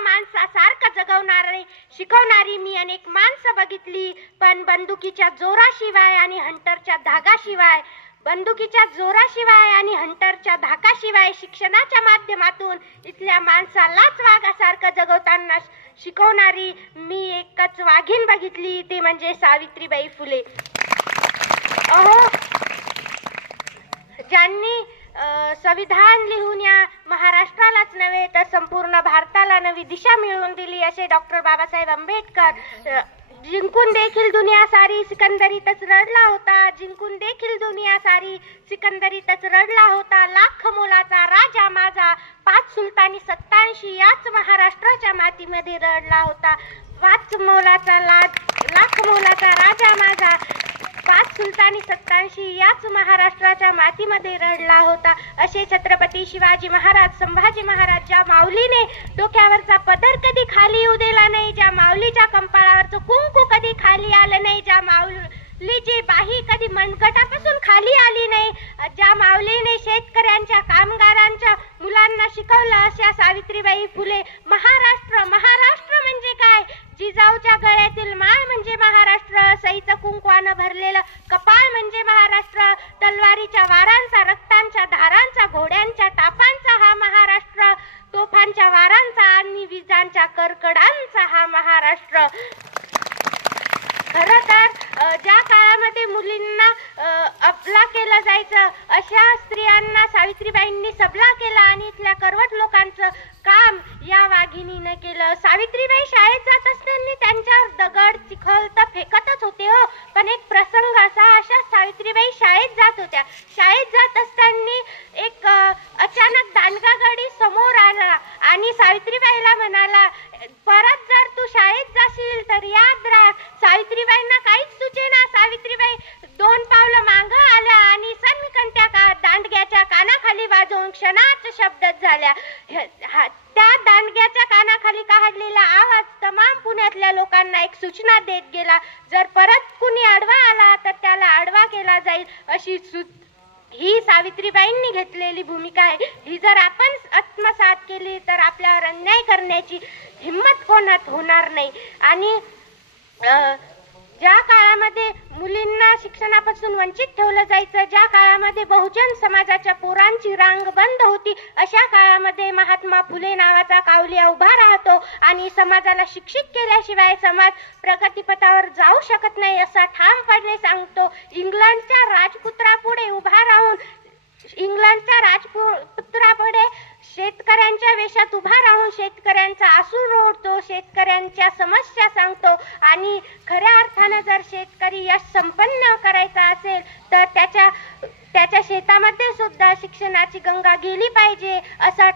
माणसासारखं जगवणारी शिकवणारी मी अनेक माणसं बघितली, पण बंदुकीच्या जोराशिवाय आणि हंटरच्या धागाशिवाय बंदुकीच्या जोराशिवाय आणि हंटरच्या धाकाशिवाय शिक्षणाच्या माध्यमातून इथल्या माणसालाच वाघासारखं जगवताना शिकवणारी मी एकच वाघीण बघितली, ते म्हणजे सावित्रीबाई फुले. अहो, ज्यांनी संविधान लिहून या महाराष्ट्रालाच नव्हे तर संपूर्ण भारताला नवी दिशा मिळवून दिली असे डॉक्टर बाबासाहेब आंबेडकर. जिंकून देखील दुनिया सारी सिकंदरीतच रडला होता, जिंकून देखील दुनिया सारी सिकंदरीतच रडला होता. लाख मोलाचा राजा माझा, 5 सुलतानी 87 याच महाराष्ट्राच्या मातीमध्ये रडला होता. 5 मोलाचा लाख मोलाचा राजा माझा, 5 सुलतानी 87 याच महाराष्ट्राच्या मातीमध्ये रडला होता. असे छत्रपती शिवाजी महाराज, संभाजी महाराज, ज्या माऊलीने डोक्यावरचा पदर कधी खाली येऊ दिला नाही, ज्या माऊलीच्या कंपाळावरचं कुंकू कधी खाली आलं नाही, ज्या माऊलीची बाही कधी मनगटापासून खाली आली नाही, ज्या माऊलीने शेतकऱ्यांच्या, कामगारांच्या मुलांना शिकवलं, अशा सावित्रीबाई फुले. महाराष्ट्र, महाराष्ट्र म्हणजे काय? जिजाऊच्या गळ्यातील माळ म्हणजे महाराष्ट्र, सईचं कुंकवानं भरलेलं कपाळ म्हणजे महाराष्ट्र, तलवारीच्या वारांचा, रक्तांच्या धारांचा, घोड्यांच्या टापांचा हा महाराष्ट्र, तोफांच्या वारांचा आणि विजांच्या कडकडांचा हा महाराष्ट्र. खरं तर ज्या काळामध्ये मुलींना अबला केलं जायचं, अशा स्त्रियांना सावित्रीबाईंनी सबला केला आणि इथल्या करवट लोकांचं काम या वाघिणीनं केलं. सावित्रीबाई शाळेत जात असताना त्यांच्यावर दगड, चिखल तर फेकतच होते हो, पण एक प्रसंग अशा सावित्रीबाई शाळेत जात होत्या. शाळेत जात असताना एक अचानक दांडगा गाडी समोर आला आणि सावित्रीबाईला म्हणाला, परत जर तू शाळेत जाशील तर याद राख. सावित्रीबाईंना काहीच सुचेना. सावित्रीबाई 2 पावलं मागं आल्या आणि सनकन त्या दांडग्याच्या कानाखाली वाजवून क्षणात शब्दच झाल्या. त्या दांडग्याच्या कानाखाली काढलेला आवाज तमाम पुण्यातल्या लोकांना एक सूचना देत गेला, जर परत कुणी आडवा आला तर त्याला आडवा केला जाईल. अशी ही सावित्रीबाईंनी घेतलेली भूमिका आहे. ही जर आपण आत्मसात केली तर आपल्यावर अन्याय करण्याची हिम्मत कोणात होणार नाही. आणि ज्या काळामध्ये मुलींना शिक्षणापासून वंचित ठेवलं जायचं, ज्या काळामध्ये बहुजन समाजाच्या पोरांची रांग बंद होती, अशा काळामध्ये महात्मा फुले नावाचा कावलिया उभा राहतो आणि समाजाला शिक्षित केल्याशिवाय समाज प्रगतीपथावर जाऊ शकत नाही असा ठामपणे सांगतो. इंग्लंडच्या राजपुत्रापुढे उभा राहून, इंग्लंडच्या राजपुत्रापुढे शेतकऱ्यांच्या वेशात उभा राहून शेतकऱ्यांचा आसूड ओढतो, शेतकऱ्यांच्या समस्या सांगतो आणि खऱ्या अर्थानं जर शेतकरी यश संपन्न करायचा असेल तर त्याच्या शेतामध्ये सुद्धा शिक्षणाची गंगा गेली पाहिजे असं